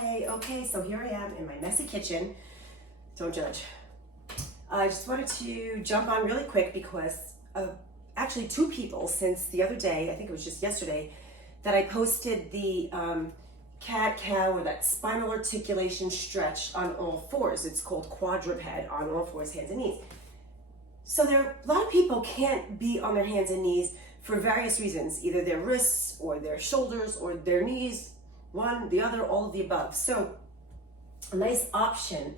Hi, okay, so here I am in my messy kitchen. Don't judge. I just wanted to jump on really quick because actually two people since the other day, I think it was just yesterday, that I posted the cat-cow or that spinal articulation stretch on all fours. It's called quadruped on all fours, hands and knees. So a lot of people can't be on their hands and knees for various reasons, either their wrists or their shoulders or their knees, one, the other, all of the above. So a nice option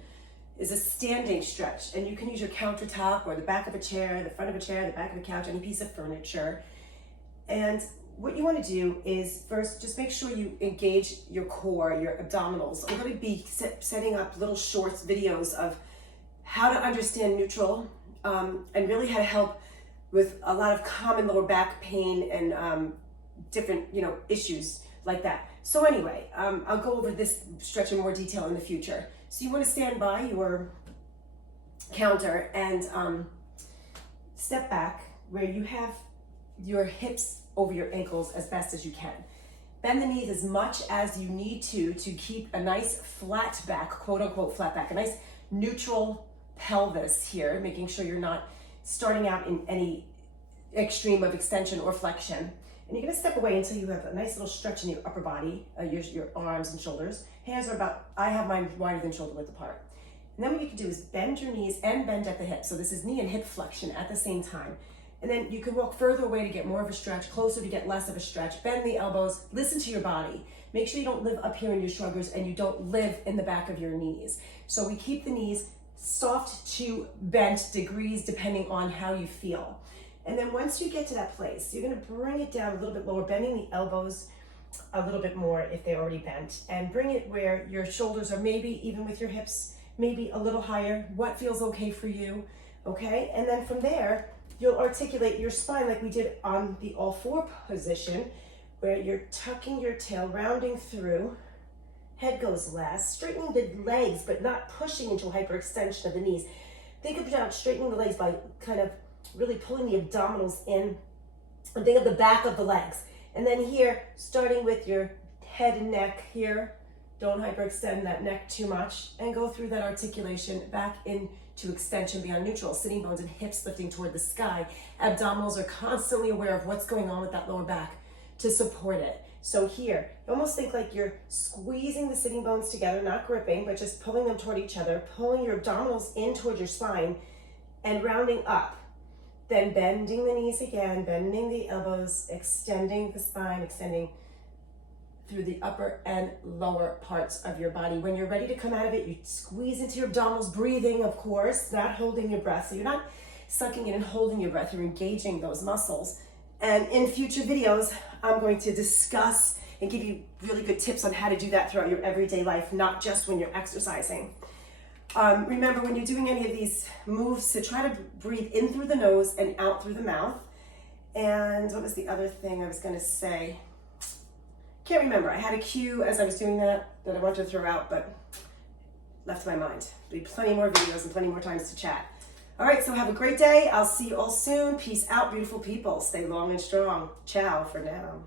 is a standing stretch, and you can use your countertop or the back of a chair, the front of a chair, the back of a couch, any piece of furniture. And what you want to do is first just make sure you engage your core, your abdominals. I'm going to be setting up little shorts videos of how to understand neutral and really how to help with a lot of common lower back pain and different issues like that. So anyway, I'll go over this stretch in more detail in the future. So you want to stand by your counter and step back where you have your hips over your ankles as best as you can. Bend the knees as much as you need to keep a nice flat back, quote unquote flat back, a nice neutral pelvis here, making sure you're not starting out in any extreme of extension or flexion. And you're going to step away until you have a nice little stretch in your upper body, your arms and shoulders. Hands are about, I have mine wider than shoulder width apart. And then what you can do is bend your knees and bend at the hips. So this is knee and hip flexion at the same time. And then you can walk further away to get more of a stretch, closer to get less of a stretch. Bend the elbows, listen to your body. Make sure you don't live up here in your shruggers and you don't live in the back of your knees. So we keep the knees soft to bent degrees depending on how you feel. And then once you get to that place, you're going to bring it down a little bit lower, bending the elbows a little bit more if they're already bent, and bring it where your shoulders are maybe even with your hips, maybe a little higher, what feels okay for you, okay? And then from there, you'll articulate your spine like we did on the all four position, where you're tucking your tail, rounding through, head goes last, straightening the legs, but not pushing into a hyperextension of the knees. Think about straightening the legs by kind of really pulling the abdominals in, and think of the back of the legs. And then here, starting with your head and neck here, don't hyperextend that neck too much, and go through that articulation back into extension beyond neutral, sitting bones and hips lifting toward the sky. Abdominals are constantly aware of what's going on with that lower back to support it. So here, almost think like you're squeezing the sitting bones together, not gripping, but just pulling them toward each other, pulling your abdominals in toward your spine, and rounding up. Then bending the knees again, bending the elbows, extending the spine, extending through the upper and lower parts of your body. When you're ready to come out of it, you squeeze into your abdominals, breathing, of course, not holding your breath. So you're not sucking in and holding your breath, you're engaging those muscles. And in future videos, I'm going to discuss and give you really good tips on how to do that throughout your everyday life, not just when you're exercising. Remember, when you're doing any of these moves, to try to breathe in through the nose and out through the mouth. And what was the other thing I was going to say? Can't remember. I had a cue as I was doing that I wanted to throw out, but left my mind. There'll be plenty more videos and plenty more times to chat. All right, so have a great day. I'll see you all soon. Peace out, beautiful people. Stay long and strong. Ciao for now.